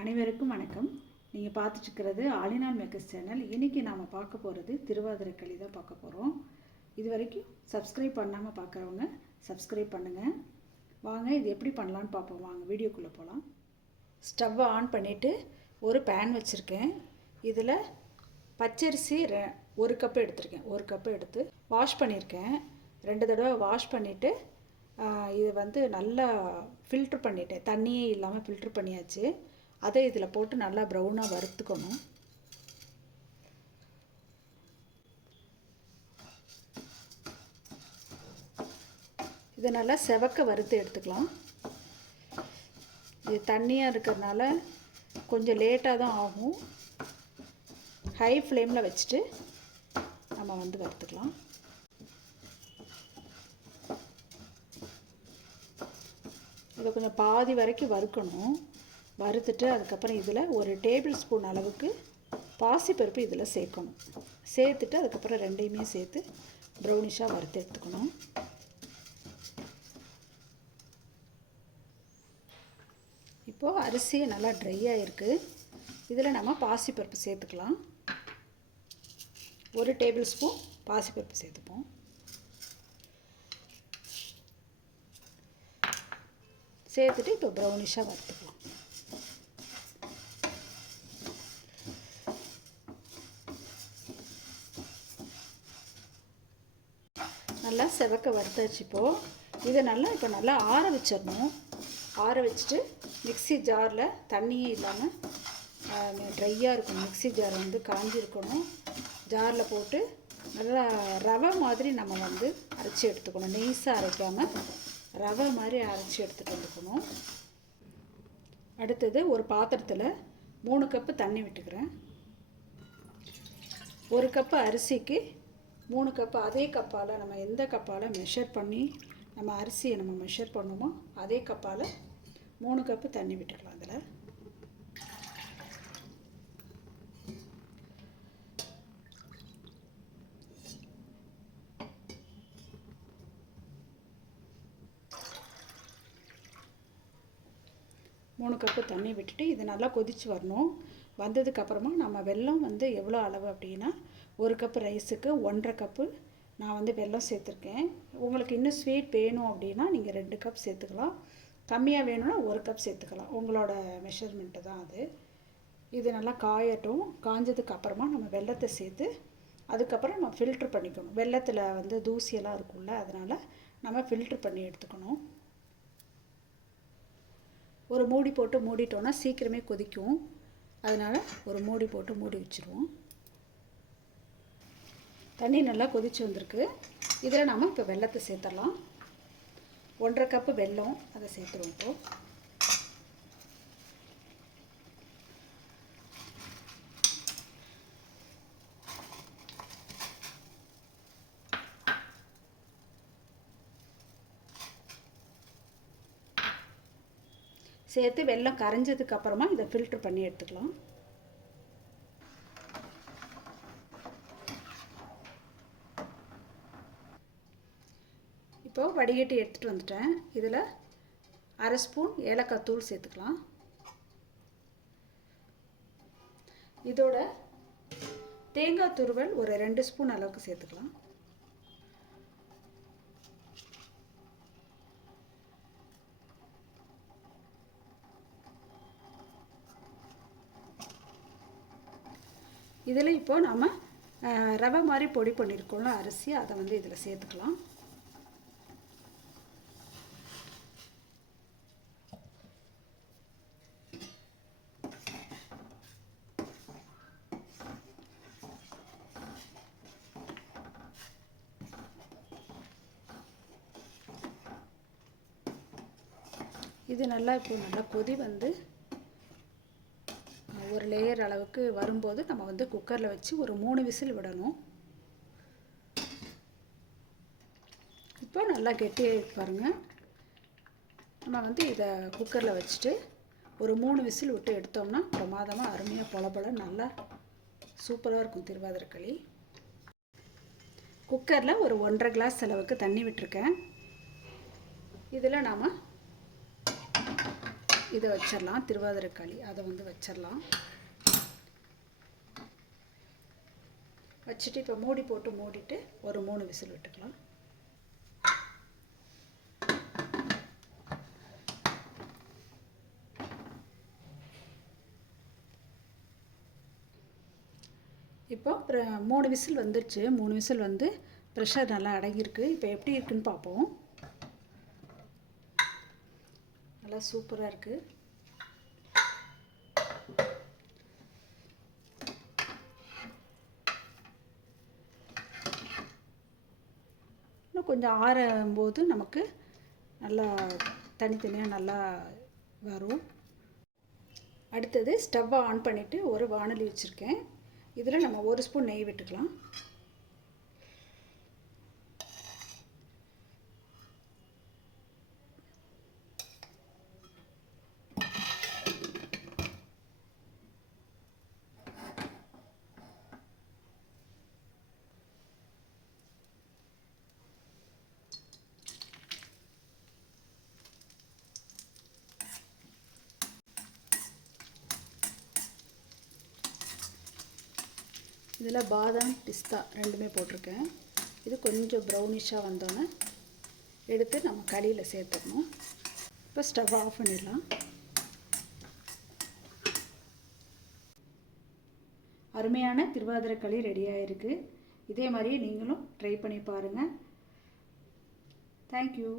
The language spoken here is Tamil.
அனைவருக்கும் வணக்கம். நீங்கள் பார்த்துட்டுருக்கிறது ஆலினால் மேக்கர்ஸ் சேனல். இன்றைக்கி நாம் பார்க்க போகிறது திருவாதிரை களி தான் பார்க்க போகிறோம். இது வரைக்கும் சப்ஸ்கிரைப் பண்ணாமல் பார்க்குறவங்க சப்ஸ்கிரைப் பண்ணுங்கள். வாங்க இது எப்படி பண்ணலான்னு பார்ப்போம். வாங்க வீடியோக்குள்ளே போகலாம். ஸ்டவ்வை ஆன் பண்ணிவிட்டு ஒரு பேன் வச்சுருக்கேன். இதில் பச்சரிசி ஒரு கப்பு எடுத்திருக்கேன். ஒரு கப்பு எடுத்து வாஷ் பண்ணியிருக்கேன். 2 தடவை வாஷ் பண்ணிவிட்டு இது நல்லா ஃபில்ட்ரு பண்ணிட்டேன். தண்ணியே இல்லாமல் ஃபில்ட்ரு பண்ணியாச்சு. அதை இதில் போட்டு நல்லா ப்ரௌனாக வறுத்துக்கணும். இதை நல்லா செவக்க வறுத்து எடுத்துக்கலாம். இது தண்ணியாக இருக்கிறதுனால கொஞ்சம் லேட்டாக தான் ஆகும். ஹை ஃப்ளேமில் வச்சுட்டு நம்ம வறுத்துக்கலாம். இதை கொஞ்சம் பாதி வரைக்கும் வறுக்கணும். வறுத்துட்டு அதுக்கப்புறம் இதில் ஒரு டேபிள் ஸ்பூன் அளவுக்கு பாசிப்பருப்பு இதில் சேர்க்கணும். சேர்த்துட்டு அதுக்கப்புறம் ரெண்டையுமே சேர்த்து ப்ரௌனிஷாக வறுத்து எடுத்துக்கணும். இப்போது அரிசி நல்லா ட்ரையாக இருக்குது. இதில் நம்ம பாசிப்பருப்பு சேர்த்துக்கலாம். ஒரு டேபிள் ஸ்பூன் பாசிப்பருப்பு சேர்த்துப்போம். சேர்த்துட்டு இப்போ ப்ரௌனிஷாக வறுத்துக்கலாம். நல்லா செவக்க வறுத்தாச்சு. இப்போது இதை இப்போ நல்லா ஆற வச்சிடணும். ஆற வச்சுட்டு மிக்ஸி ஜாரில் தண்ணியே இல்லாமல் ட்ரையாக இருக்கணும். மிக்ஸி ஜார் காஞ்சிருக்கணும். ஜாரில் போட்டு நல்லா ரவை மாதிரி நம்ம அரைச்சி எடுத்துக்கணும். நெய்ஸாக அரைக்காமல் ரவை மாதிரி அரைச்சி எடுத்துகிட்டு வந்துக்கணும். அடுத்தது ஒரு பாத்திரத்தில் 3 கப்பு தண்ணி விட்டுக்கிறேன். 1 கப்பு அரிசிக்கு 3 கப்பு, அதே கப்பால் நம்ம எந்த கப்பால் மெஷர் பண்ணி நம்ம அரிசியை மெஷர் பண்ணுமோ அதே கப்பால் 3 கப்பு தண்ணி விட்டுக்கலாம். அதில் மூணு கப்பு தண்ணி விட்டுட்டு இது நல்லா கொதித்து வரணும். வந்ததுக்கப்புறமா நம்ம வெல்லம் எவ்வளோ அளவு அப்படின்னா 1 கப்பு ரைஸுக்கு 1.5 கப்பு நான் வெல்லம் சேர்த்துருக்கேன். உங்களுக்கு இன்னும் ஸ்வீட் வேணும் அப்படின்னா நீங்கள் 2 கப் சேர்த்துக்கலாம். கம்மியாக வேணும்னா 1 கப் சேர்த்துக்கலாம். உங்களோட மெஷர்மெண்ட்டு தான் அது. இது நல்லா காயட்டும். காஞ்சதுக்கு அப்புறமா நம்ம வெல்லத்தை சேர்த்து அதுக்கப்புறம் நம்ம ஃபில்ட்ரு பண்ணிக்கணும். வெல்லத்தில் தூசியெல்லாம் இருக்கும்ல, அதனால் நம்ம ஃபில்ட்ரு பண்ணி எடுத்துக்கணும். ஒரு மூடி போட்டு மூடிட்டோன்னா சீக்கிரமே கொதிக்கும். அதனால் ஒரு மூடி போட்டு மூடி வச்சுருவோம். தண்ணி நல்லா கொதித்து வந்திருக்கு. இதில் நம்ம இப்போ வெல்லத்தை சேர்த்துடலாம். 1.5 கப்பு வெல்லம் அதை சேர்த்துருவோம். இப்போது சேர்த்து வெல்லம் கரைஞ்சதுக்கப்புறமா இதை ஃபில்ட்ரு பண்ணி எடுத்துக்கலாம். இப்போ வடிகட்டி எடுத்துகிட்டு வந்துட்டேன். இதில் 1/2 ஸ்பூன் ஏலக்காய் தூள் சேர்த்துக்கலாம். இதோட தேங்காய் துருவல் ஒரு 2 ஸ்பூன் அளவுக்கு சேர்த்துக்கலாம். இதில் இப்போ நம்ம ரவை மாதிரி பொடி பண்ணியிருக்கோம்ல அரிசி, அதை இதில் சேர்த்துக்கலாம். இது நல்லா கொதி ஒரு லேயர் அளவுக்கு வரும்போது நம்ம குக்கரில் வச்சு ஒரு 3 விசில் விடணும். இப்போ நல்லா கெட்டியாக பாருங்கள். நம்ம இதை குக்கரில் வச்சுட்டு ஒரு 3 விசில் விட்டு எடுத்தோம்னா பிரமாதமாக அருமையாக பொல நல்லா சூப்பராக இருக்கும் திருவாதிரை களி. குக்கரில் ஒரு 1.5 கிளாஸ் அளவுக்கு தண்ணி விட்டுருக்கேன். இதில் நாம் இதை வச்சிடலாம். திருவாதிரை களி அதை வச்சிடலாம். வச்சுட்டு இப்போ மூடி போட்டு மூடிட்டு ஒரு 3 விசில் விட்டுக்கலாம். இப்போ 3 விசில் வந்துருச்சு. 3 விசில் ப்ரெஷர் நல்லா அடங்கியிருக்கு. இப்போ எப்படி இருக்குன்னு பார்ப்போம். நல்லா சூப்பராக இருக்குது. இன்னும் கொஞ்சம் ஆறும்போது நமக்கு நல்லா தனித்தனியாக நல்லா வரும். அடுத்தது ஸ்டவ்வை ஆன் பண்ணிவிட்டு ஒரு வாணலி வச்சுருக்கேன். இதில் நம்ம 1 ஸ்பூன் நெய் விட்டுக்கலாம். இதில் பாதாம் பிஸ்தா ரெண்டுமே போட்டிருக்கேன். இது கொஞ்சம் ப்ரௌனிஷாக வந்தோன்னே எடுத்து நம்ம களியில் சேர்த்துக்கணும். இப்போ ஸ்டவ் ஆஃப் பண்ணிடலாம். அருமையான திருவாதிரை களி ரெடியாக இருக்குது. இதே மாதிரி நீங்களும் ட்ரை பண்ணி பாருங்கள். தேங்க்யூ.